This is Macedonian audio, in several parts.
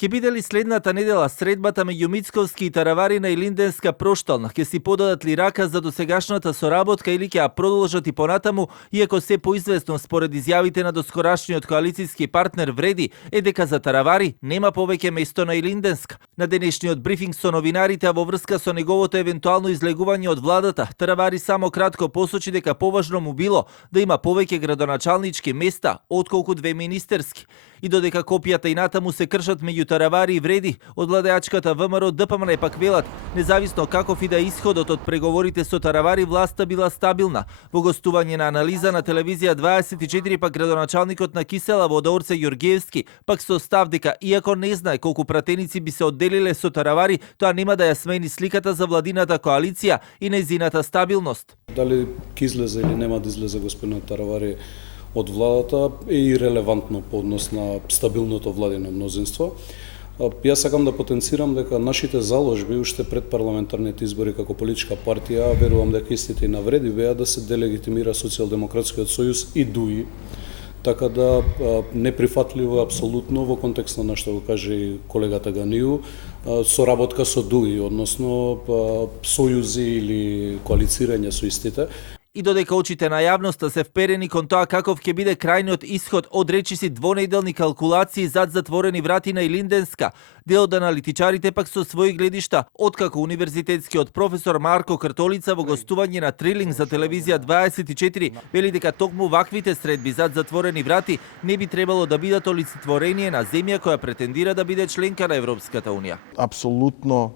Ке биде ли следната недела средбата меѓу Мицковски и Таравари на Илинденска проштална? Ке си подадат ли рака за досегашната соработка или ќе ја продолжат и понатаму, иако се поизвестно според изјавите на доскорашниот коалицијски партнер Вреди е дека за Таравари нема повеќе место на Илинденска. На денешниот брифинг со новинарите во врска со неговото евентуално излегување од владата, Таравари само кратко посочи дека поважно му било да има повеќе градоначалнички места отколку две министерски. И додека копијата и натаму се кршат меѓу Таравари и Вреди, од владеачката ВМРО ДПМН пак велат, независно каков и да е исходот од преговорите со Таравари, власта била стабилна. Во гостување на анализа на телевизија 24 пак градоначалникот на Киселево Орце Ѓорѓевски пак со став дека иако не знае колку пратеници би се одделиле со Таравари, тоа нема да ја смени сликата за владината коалиција и нејзината стабилност. Дали ќе излезе или нема да излезе господинот Таравари од владата е ирелевантно по однос на стабилното владино мнозинство. Јас сакам да потенцирам дека нашите заложби уште пред парламентарните избори како политичка партија, верувам дека истите и на Вреди беа да се делегитимира Социјалдемократскиот сојуз и ДУИ, така да неприфатливо апсолутно во контекст на што го каже и колегата Ганију, соработка со ДУИ, односно сојузи или коалицирање со истите. И додека очите на јавноста се вперени кон тоа каков ќе биде крајниот исход од речиси двонеделни калкулации зад затворени врати на Илинденска, дел од аналитичарите пак со своји гледишта, откако универзитетскиот професор Марко Кртолица во гостување на Трилинг за телевизија 24 вели дека токму ваквите средби зад затворени врати не би требало да бидат олицетворение на земја која претендира да биде членка на Европската унија. Апсолутно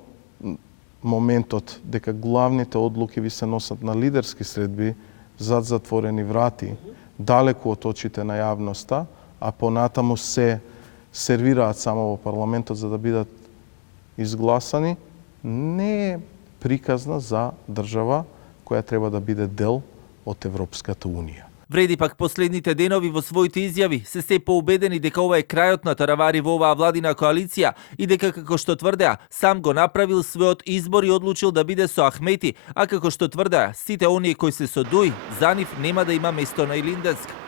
моментот дека главните одлуки ви се носат на лидерски средби зад затворени врати, далеку од очите на јавноста, а понатаму се сервираат само во парламентот за да бидат изгласани, не е приказна за држава која треба да биде дел од Европската унија. Вреди пак последните денови во своите изјави се поубедени дека ова е крајот на Таравари во оваа владина коалиција и дека, како што тврдеа, сам го направил својот избор и одлучил да биде со Ахмети, а како што тврдеа, сите оние кои се со ДУИ, за нив нема да има место на Илинденска.